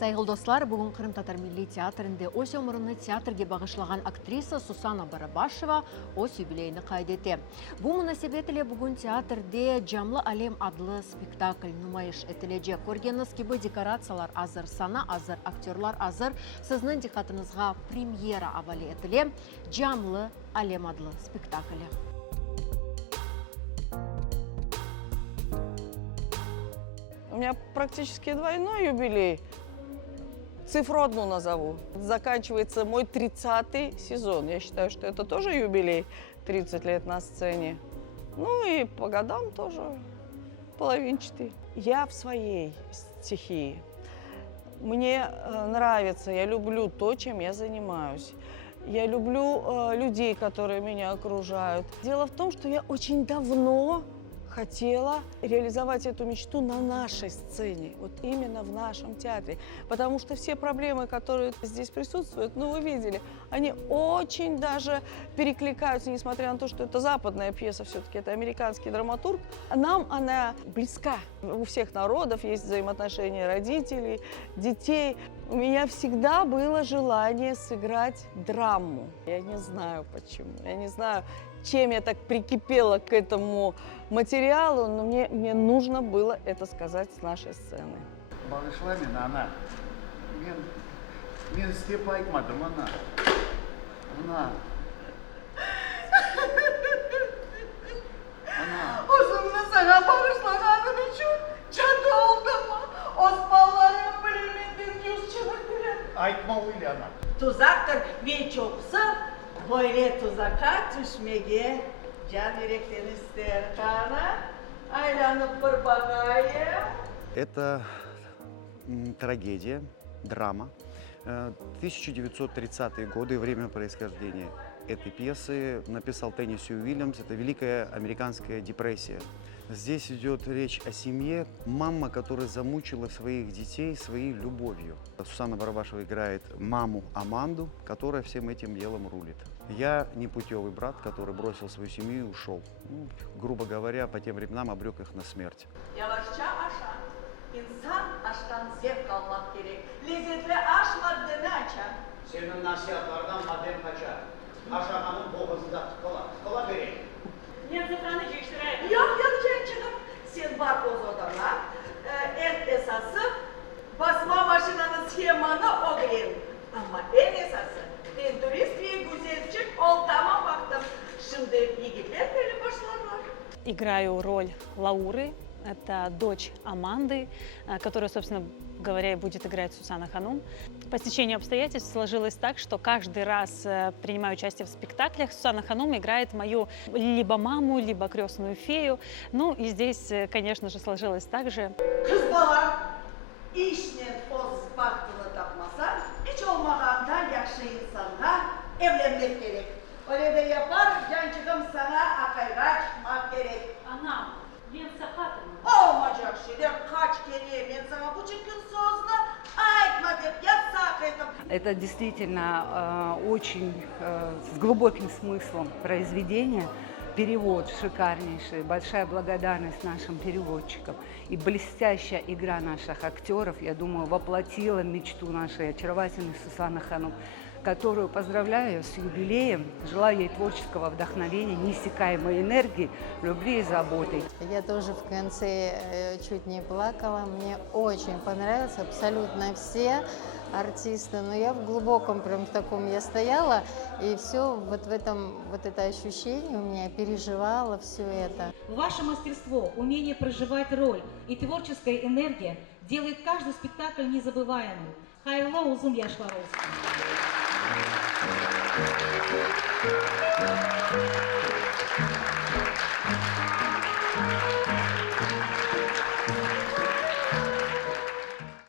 Сайгыл достар, бүгін Қырым Татар Милли театрында өз өміріні театрге бағышлаған актриса Сусана Барабашева өз юбилейні қайдеті. Бұл мұнасебетіле бүгін театрде «Жамлы әлем» адлы спектакль нумайыш етілеже. Көргеніңіз кебі декорациялар азыр, сана азыр, актерлар азыр. Сіздің дихатыңызға премьера авали етіле «Жамлы әлем» адлы спектаклі. У меня практически двойной юбилей. Цифру одну назову. Заканчивается мой 30-й сезон. Я считаю, что это тоже юбилей. 30 лет на сцене. Ну и по годам тоже половинчатый. Я в своей стихии. Мне нравится, я люблю то, чем я занимаюсь. Я люблю людей, которые меня окружают. Дело в том, что я очень давно хотела реализовать эту мечту на нашей сцене, вот именно в нашем театре. Потому что все проблемы, которые здесь присутствуют, ну вы видели, они очень даже перекликаются, несмотря на то, что это западная пьеса, все-таки это американский драматург. Нам она близка. У всех народов есть взаимоотношения родителей, детей. У меня всегда было желание сыграть драму. Я не знаю почему, я не знаю, чем я так прикипела к этому материалу, но мне нужно было это сказать с нашей сцены. Bağışla meni ana. Men istep aytmadım ana. Ana. Ana. Uzunlu sana bağışlananın için çatı oldu mu? Osmanlıların bilimindin yüz çevirdiler. Aytma öyle ana. Tuzaktır ve çoksa böyle tuzaka düşmeye can yürekten ister kana. Aylanıp bir bakayım. Это трагедия, драма. 1930-е годы, время происхождения этой пьесы написал Тенниси Уильямс. Это Великая американская депрессия. Здесь идет речь о семье, мама, которая замучила своих детей своей любовью. Сусана Барабашева играет маму Аманду, которая всем этим делом рулит. Я непутевый брат, который бросил свою семью и ушел. Ну, грубо говоря, по тем временам обрек их на смерть. Yavaşça aşan, insan aşktan zevk almak gerek. Lezzetli aş maddeni açar. Senin nasihatlardan madem kaçar. Aşağının boğazında tıkala vereyim. Нет, zaten geçtireyim. Yok canım. Sen var o odana. En esası basma maşinanın schemanı o değil. Ama en esası ben turist ve güzelcik oltama baktım. Şimdi yigitler böyle başlarlar. Играю роль Лауры, это дочь Аманды, которую, собственно говоря, будет играть Сусана Ханум. По стечению обстоятельств сложилось так, что каждый раз, принимая участие в спектаклях, Сусана Ханум играет мою либо маму, либо крестную фею. Ну и здесь, конечно же, сложилось так же. Kız bala, işle poz baktığını takmasa, hiç olmagandan yaşlı insanla evlenmek gerek. Öyle de yapar, cancığım sana akayla çıkmak gerek. Anam, ben sakatım. Olmayacak şeyler kaç kere ben sana bu çıkın sözünü aytma deyip yasak ettim. Это действительно очень с глубоким смыслом произведение. Перевод шикарнейший, большая благодарность нашим переводчикам. И блестящая игра наших актеров, я думаю, воплотила мечту нашей очаровательной Сусаны Ханум, которую поздравляю с юбилеем, желаю ей творческого вдохновения, неиссякаемой энергии, любви и заботы. Я тоже в конце чуть не плакала, мне очень понравилось, абсолютно все артисты, но я в глубоком прям таком я стояла, и все вот в этом, вот это ощущение у меня, переживала все это. Ваше мастерство, умение проживать роль и творческая энергия делает каждый спектакль незабываемым. Хайло Узум Яшваровский.